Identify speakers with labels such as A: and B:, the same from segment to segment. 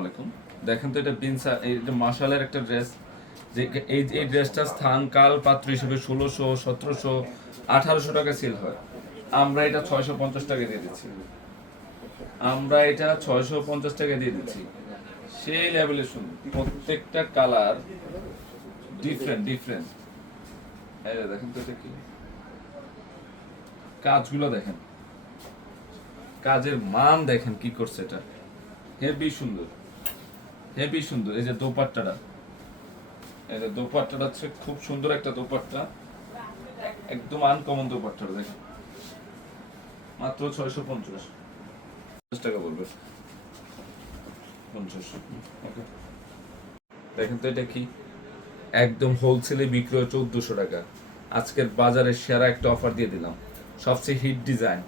A: আলাইকুম দেখেন তো এটা বিনসা মার্শালের একটা ড্রেস। যে এই এই ড্রেসটা স্থান, কাল পাত্র হিসেবে ষোলোশো, সতেরোশো, আঠারোশো টাকা সেল হয়। আমরা এটা ছয়শো পঞ্চাশ টাকা দিয়ে দিচ্ছি। আমরা এটা ছয়শো পঞ্চাশ টাকা দিয়ে দিচ্ছি। সেই সুন্দর। প্রত্যেকটা কালার ডিফারেন্ট ডিফারেন্ট দেখেন তো এটা কি? কাজগুলো দেখেন। কাজের মান দেখেন কি করছে এটা। হেভি সুন্দর। হেভি সুন্দর, এই যে দোপাট্টাটা। এই যে দোপাট্টাটা হচ্ছে খুব সুন্দর একটা দোপাট্টা। একদম আনকমন দোপাট্টাটা, দেখেন। মাত্র ছয়শো পঞ্চাশ। পঞ্চাশ টাকা বলবে পঞ্চাশ। ওকে। দেখেন তো এটা কি? একদম হোলসেলে বিক্রয় চোদ্দশো টাকা। আজকের বাজারে সেরা একটা অফার দিয়ে দিলাম। সবচেয়ে হিট ডিজাইন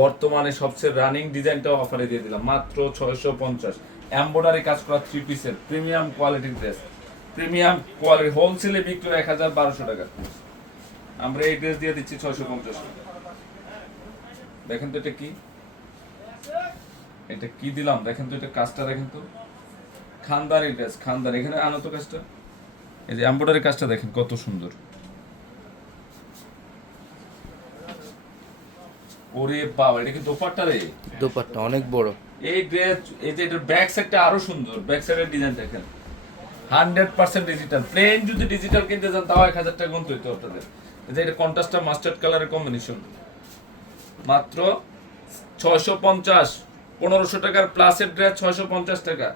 A: বর্তমানে সবচেয়ে রানিং ডিজাইনটা অফারে দিয়ে দিলাম। মাত্র ছয়শো পঞ্চাশ। এম্বয়ডারি কাজ করা থ্রি পিসের প্রিমিয়াম কোয়ালিটির ড্রেস প্রিমিয়াম কোয়ালিটি হোলসেলে বিক্রয় এক হাজার বারোশো টাকা। আমরা এই ড্রেস দিয়ে দিচ্ছি ছয়শো পঞ্চাশ। দেখেন তো এটা কি? এটা কি দিলাম? দেখেন তো এটা কাজটা, দেখেন তো। খানদানি ড্রেস খানদানি। এখানে আনো তো কাজটা। এই যে এম্বয়ডারি কাজটা দেখেন কত সুন্দর। ওরে বাবা এটা কি দোপাট্টা রে?
B: দোপাট্টা অনেক বড়।
A: এই ড্রেস এই যে এটার ব্যাক সাইডটা আরও সুন্দর ব্যাক সাইডের ডিজাইন দেখেন। হান্ড্রেড পার্সেন্ট ডিজিটাল প্লেন যদি ডিজিটাল কিনতে যান তাও এক হাজার টাকা গুনতে হইতো আপনাদের। এই যে এটা কন্ট্রাস্টটা মাস্টার্ড কালারের কম্বিনেশন মাত্র ছয়শো পঞ্চাশ পনেরোশো টাকার প্লাসের ড্রেস ছয়শো পঞ্চাশ টাকা।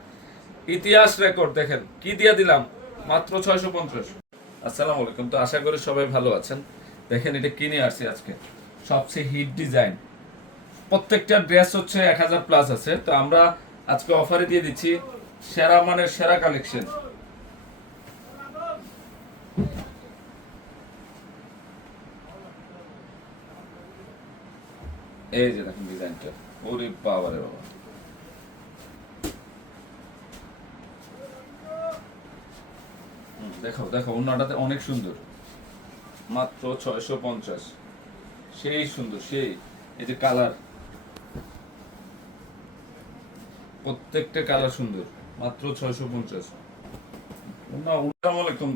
A: ইতিহাস রেকর্ড দেখেন কি দিয়া দিলাম? মাত্র ছয়শো পঞ্চাশ। আসসালামু আলাইকুম তো আশা করি সবাই ভালো আছেন। দেখেন এটা কিনে আসছি আজকে। সবচেয়ে হিট ডিজাইন প্রত্যেকটা ড্রেস হচ্ছে এক হাজার প্লাস আছে। তো আমরা আজকে অফারে দিয়ে দিচ্ছি সেরা মানের সেরা কালেকশন এই যে দেখেন ডিজাইনটা ওরে বাবা। রে বাবা দেখো দেখো অন্যটাতে অনেক সুন্দর। মাত্র ছয়শো পঞ্চাশ। সেই সুন্দর, সেই, এই যে কালার প্রত্যেকটা কালার সুন্দর, মাত্র ছয়শো পঞ্চাশ।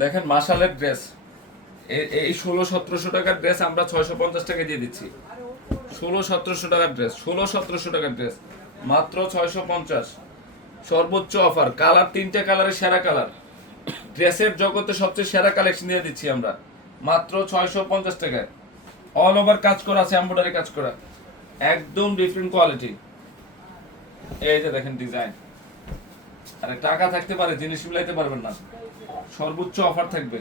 A: দেখেন মাসালের ড্রেস এই ষোলো, সতেরোশো টাকার ড্রেস আমরা ছয়শো পঞ্চাশ টাকা দিয়ে দিচ্ছি। ষোলো, সতেরোশো টাকার ড্রেস ষোলো, সতেরোশো টাকার ড্রেস মাত্র ছয়শো পঞ্চাশ। সর্বোচ্চ অফার কালার তিনটে কালারের সেরা কালার ড্রেসের জগতে সবচেয়ে সেরা কালেকশন দিয়ে দিচ্ছি আমরা, মাত্র ছয়শো পঞ্চাশ টাকায়। অল ওভার কাজ করা আছে এমব্রয়ডারি কাজ করা। একদম ডিফারেন্ট কোয়ালিটি এই যে দেখেন ডিজাইন আরে টাকা থাকতে পারে, জিনিস মিলাইতে পারবেন না। সর্বোচ্চ অফার থাকবে।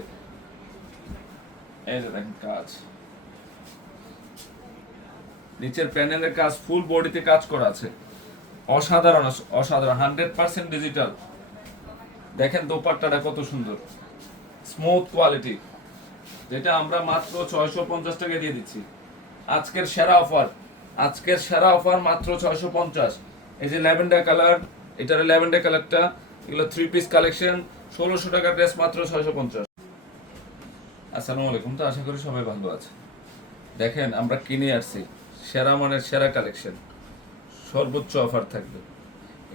A: এই যে দেখেন কাজ। নিচের প্যানেলের কাজ ফুল বডিতে কাজ করা আছে। অসাধারণ অসাধারণ। হান্ড্রেড পার্সেন্ট ডিজিটাল দেখেন দোপাট্টাটা কত সুন্দর। স্মুথ কোয়ালিটি যেটা আমরা মাত্র ছয়শো পঞ্চাশ টাকা দিয়ে দিচ্ছি। আজকের সেরা অফার। আজকের সেরা অফার মাত্র ছয়শো পঞ্চাশ। এই যে ল্যাভেন্ডার কালার, এটার ল্যাভেন্ডার কালারটা, এগুলো থ্রি পিস কালেকশন ষোলোশো টাকার ড্রেস মাত্র ছয়শো পঞ্চাশ। আসসালামু আলাইকুম। তো আশা করি সবাই ভালো আছে। দেখেন, আমরা কিনে আসছি। সেরা মানের সেরা কালেকশন সর্বোচ্চ অফার থাকবে।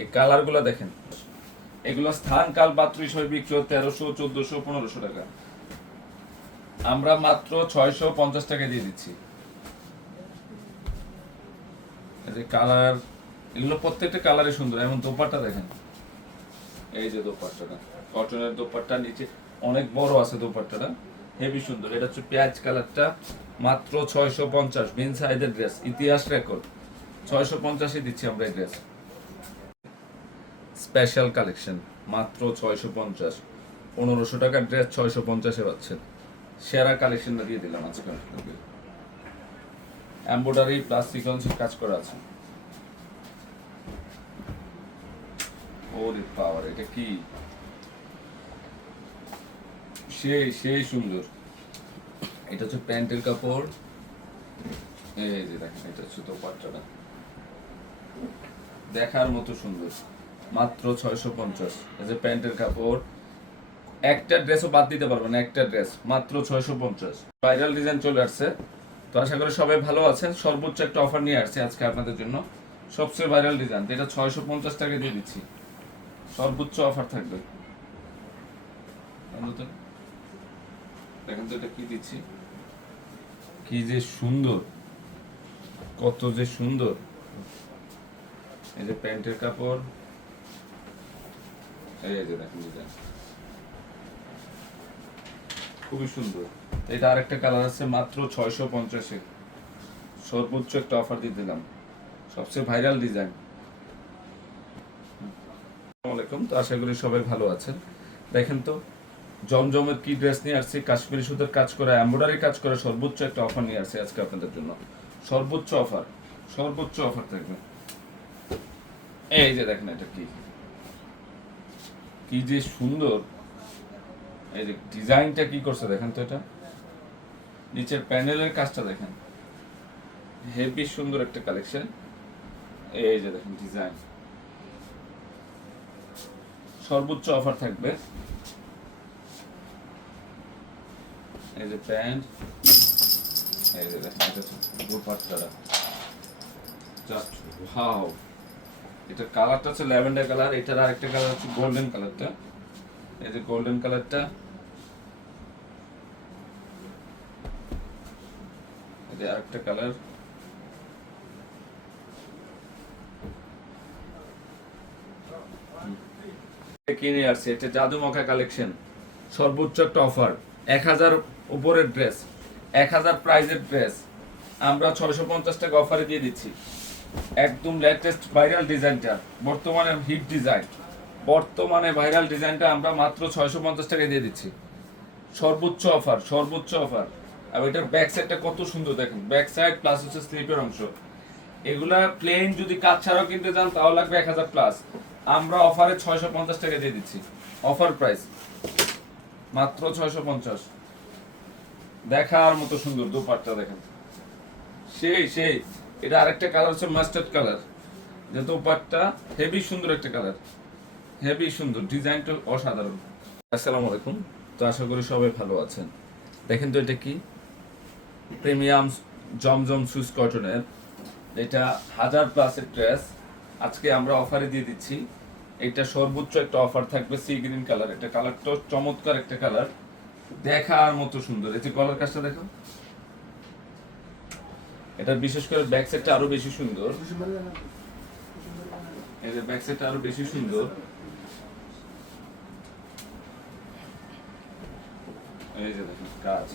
A: এই কালারগুলো দেখেন। এগুলো স্থান কাল পাত্র হিসেবে বিক্রি হয় তেরোশো, চোদ্দশো, পনেরোশো টাকা। আমরা মাত্র ছয়শো পঞ্চাশ টাকা দিয়ে দিচ্ছি। কালার, এগুলো প্রত্যেকটা কালারই সুন্দর। এমন দোপাট্টা দেখেন। এই যে দোপাট্টাটা, কটনের দোপাট্টা, নিচে অনেক বড় আছে দোপাট্টাটা। হেভি সুন্দর। এটা হচ্ছে পেঁয়াজ কালারটা, মাত্র ছয়শো পঞ্চাশ। বিন সাইজের ড্রেস, ইতিহাস রেকর্ড। ছয়শো পঞ্চাশে দিচ্ছি আমরা এই ড্রেস। স্পেশাল কালেকশন, মাত্র ছয়শো পঞ্চাশ। পনেরোশো টাকার ড্রেস ছয়শো পঞ্চাশে পাচ্ছেন। সেরা কালেকশনটা দিয়ে দিলাম আজকে। আপনাকে এম্ব্রয়ডারি প্লাস কাজ করা আছে। ওরে পাওয়ার এটা কি? সেই সেই সুন্দর। এটা হচ্ছে প্যান্টের কাপড়। এই যে দেখেন, এটা হচ্ছে দোপাট্টাটা। দেখার মতো সুন্দর। মাত্র ছয়শো পঞ্চাশ। এই প্যান্টের কাপড়। একটা ড্রেসও বাদ দিতে পারবেন না, একটা ড্রেস মাত্র ছয়শো পঞ্চাশ। ভাইরাল ডিজাইন চলে আসছে তো আশা করি সবাই ভালো আছেন। সর্বোচ্চ একটা অফার নিয়ে আসছে আজকে আপনাদের জন্য। সবচেয়ে ভাইরাল ডিজাইন যেটা ছয়শো পঞ্চাশ টাকা দিয়ে দিচ্ছি। সর্বোচ্চ অফার থাকবে। দেখেন তো এটা কি দিচ্ছি? কি যে সুন্দর কত যে সুন্দর। এই যে প্যান্টের কাপড় এই যে দেখেন ডিজাইন খুবই সুন্দর। এটা আরেকটা কালার আছে, মাত্র ছয়শো পঞ্চাশে। সর্বোচ্চ একটা অফার দিয়ে দিলাম। সবচেয়ে ভাইরাল ডিজাইন আসসালামাইকুম তো আশা করি সবাই ভালো আছেন। দেখেন তো, জমজমের কি ড্রেস নিয়ে আসছি, কাশ্মীরি সুতার কাজ করা এমব্রয়ডারি কাজ করা, সর্বোচ্চ একটা অফার নিয়ে আসছি আজকে আপনাদের জন্য। সর্বোচ্চ অফার সর্বোচ্চ অফার থাকবে। এই যে দেখেন এটা কি। কি যে সুন্দর। এই যে ডিজাইনটা কি করছে দেখেন তো এটা? নিচের প্যানেলের কাজটা দেখেন। হেভি সুন্দর একটা কালেকশন। এই যে দেখেন ডিজাইন। সর্বোচ্চ অফার থাকবে। এই যে প্যান্ট। এই যে দেখেন, এটা হচ্ছে দুপাট্টাটা। Just wow. এটা কালারটা হচ্ছে ল্যাভেন্ডার কালার, এটার আরেকটা কালার হচ্ছে গোল্ডেন কালারটা। এই যে গোল্ডেন কালারটা। এই যে আরেকটা কালার কিনে আসছে? এটা জাদু মখা কালেকশন সর্বোচ্চ একটা অফার এক হাজার উপরের ড্রেস এক হাজার প্রাইজের ড্রেস আমরা ছয়শো পঞ্চাশ টাকা অফারে দিয়ে দিচ্ছি। একদম লেটেস্ট ভাইরাল ডিজাইনটা বর্তমানে হিট ডিজাইন বর্তমানে ভাইরাল ডিজাইনটা আমরা মাত্র ছয়শো পঞ্চাশ টাকায় দিয়ে দিচ্ছি। সর্বোচ্চ অফার সর্বোচ্চ অফার আর এটার ব্যাক সাইডটা কত সুন্দর দেখেন। ব্যাক সাইড প্লাস হচ্ছে স্লিপের অংশ। এগুলা প্লেন যদি কাজ ছাড়াও কিনতে চান, তাও লাগবে এক হাজার প্লাস আমরা অফারে ছয়শো পঞ্চাশ টাকা দিয়ে দিচ্ছি। অফার প্রাইস মাত্র ছয়শো পঞ্চাশ। দেখার মতো সুন্দর দুপাটটা দেখেন। সেই সেই। এটা আরেকটা কালার হচ্ছে মাস্টার্ড কালার যে দুপাটটা হেভি সুন্দর একটা কালার হেভি সুন্দর। ডিজাইনটা অসাধারণ। আসসালামু আলাইকুম। তো আশা করি সবাই ভালো আছেন। দেখেন তো এটা কি? প্রিমিয়াম জমজম সুস কটনের। এটা হাজার প্লাসের ড্রেস আজকে আমরা অফারে দিয়ে দিচ্ছি। এটা সর্বোচ্চ একটা অফার থাকবে সি গ্রিন কালার এটা কালারটা চমৎকার একটা কালার দেখার মতো সুন্দর। এই যে কলার কাজটা দেখো। এটা বিশেষ করে ব্যাক সাইডটা আরও বেশি সুন্দর। এই যে ব্যাক সাইডটা আরও বেশি সুন্দর। এই যে দেখুন কাজ।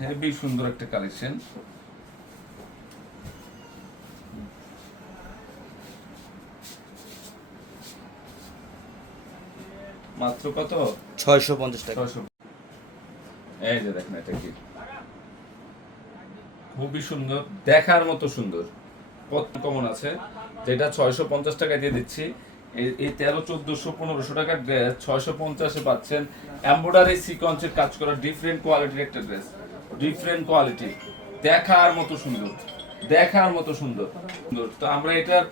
A: হেভি সুন্দর একটা কালেকশন মাত্র কত?
B: ছয়শো পঞ্চাশ টাকা।
A: ছয়শো। এই যে দেখেন এটা কি? খুবই সুন্দর দেখার মতো সুন্দর। কত কমন আছে? যেটা ছয়শো পঞ্চাশ টাকা দিয়ে দিচ্ছি। এই- এই তেরো চোদ্দশো পনেরোশো টাকার ড্রেস ছয়শো পঞ্চাশে পাচ্ছেন। এম্বয়ডারি সিকোয়েন্সের কাজ করা ডিফারেন্ট কোয়ালিটির একটা ড্রেস ডিফারেন্ট কোয়ালিটি দেখার মতো সুন্দর। দেখার মতো সুন্দর। সুন্দর তো আমরা এটার,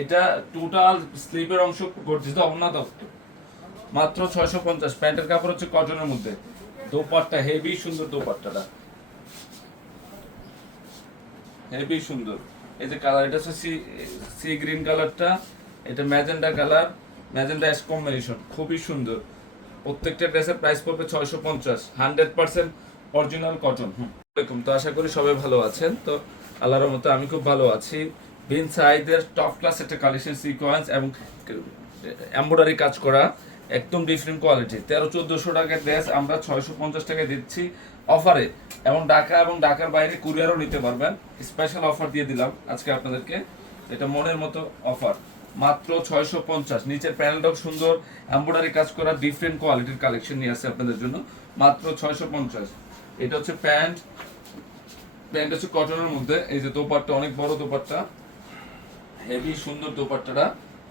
A: এটা টোটাল স্লিপের অংশ গর্জিত অবনা দত্ত মাত্র ছয়শো পঞ্চাশ। প্যান্টের কাপড় হচ্ছে কটনের মধ্যে। দোপাট্টা হেভি সুন্দর দোপাট্টাটা। হেভি সুন্দর। এই যে কালার এটা হচ্ছে সি সি গ্রিন কালারটা এটা magenta colour magenta ash combination খুবই সুন্দর। প্রত্যেকটা ড্রেসের প্রাইস পড়বে ছয়শো পঞ্চাশ। হান্ড্রেড পার্সেন্ট অরিজিনাল কটন এরকম, তো আশা করি সবাই ভালো আছেন। তো আল্লাহর মতো আমি খুব ভালো আছি। বিন সাইদের টপ ক্লাস একটা কালেকশন সিকোয়েন্স এবং এমব্রয়ডারি কাজ করা, একদম ডিফারেন্ট কোয়ালিটি তেরো, চোদ্দোশো টাকার ড্রেস আমরা ছয়শো পঞ্চাশ টাকায় দিচ্ছি অফারে এবং ঢাকা এবং ঢাকার বাইরে কুরিয়ারও নিতে পারবেন। স্পেশাল অফার দিয়ে দিলাম আজকে আপনাদেরকে। এটা মনের মতো অফার মাত্র ছয়শো পঞ্চাশ। নিচের প্যানেলটাও সুন্দর। এমব্রয়ডারি কাজ করা ডিফারেন্ট কোয়ালিটির কালেকশন নিয়ে আসছে আপনাদের জন্য। মাত্র ছয়শো পঞ্চাশ। এটা হচ্ছে প্যান্ট। প্যান্ট হচ্ছে কটনের মধ্যে। এই যে দোপাট্টা, অনেক বড় দোপাট্টা। হেভি সুন্দর দোপাট্টাটা।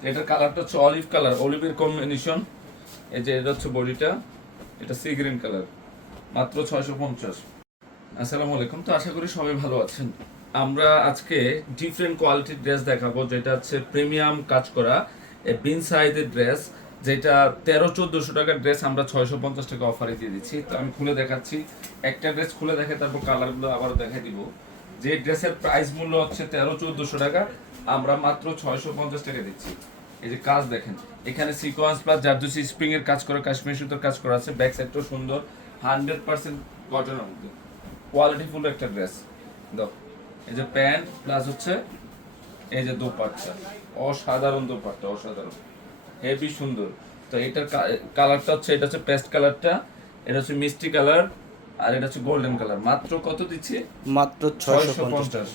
A: এটার কালারটা হচ্ছে অলিভ কালার, অলিভের কম্বিনেশন এই যে এটা হচ্ছে বডিটা। এটা সি গ্রিন কালার মাত্র ছয়শো পঞ্চাশ। আসসালামু আলাইকুম। তো আশা করি সবাই ভালো আছেন। আমরা আজকে ডিফারেন্ট কোয়ালিটির ড্রেস দেখাবো, যেটা হচ্ছে প্রিমিয়াম কাজ করা বিন সাইজের ড্রেস যেটা তেরো, চোদ্দোশো টাকার ড্রেস আমরা ছয়শো পঞ্চাশ টাকা অফারে দিয়ে দিচ্ছি। তো আমি খুলে দেখাচ্ছি। একটা ড্রেস খুলে দেখে তারপর কালারগুলো আবারও দেখাই দিব। যে ড্রেসের প্রাইস মূল্য হচ্ছে তেরো, চোদ্দোশো টাকা, আমরা মাত্র ছয়শো পঞ্চাশ টাকা দিচ্ছি। এই যে কাজ দেখেন, এখানে সিকোয়েন্স প্লাস জারদুসি স্প্রিং এর কাজ করা, কাশ্মীর সুতোর কাজ করা আছে। ব্যাক সাইডটাও সুন্দর হান্ড্রেড পার্সেন্ট কটনের মধ্যে। কোয়ালিটি ফুল একটা ড্রেস দাও, এই যে প্যান্ট প্লাস হচ্ছে, এই যে দোপাট্টা। অসাধারণ দোপাট্টা, অসাধারণ। হেভি সুন্দর। তো এটার কালারটা হচ্ছে এটা হচ্ছে পেস্ট কালারটা এটা হচ্ছে মিষ্টি কালার আর এটা হচ্ছে গোল্ডেন কালার। মাত্র কত দিচ্ছে?
B: মাত্র ছয়শো
A: পঞ্চাশ।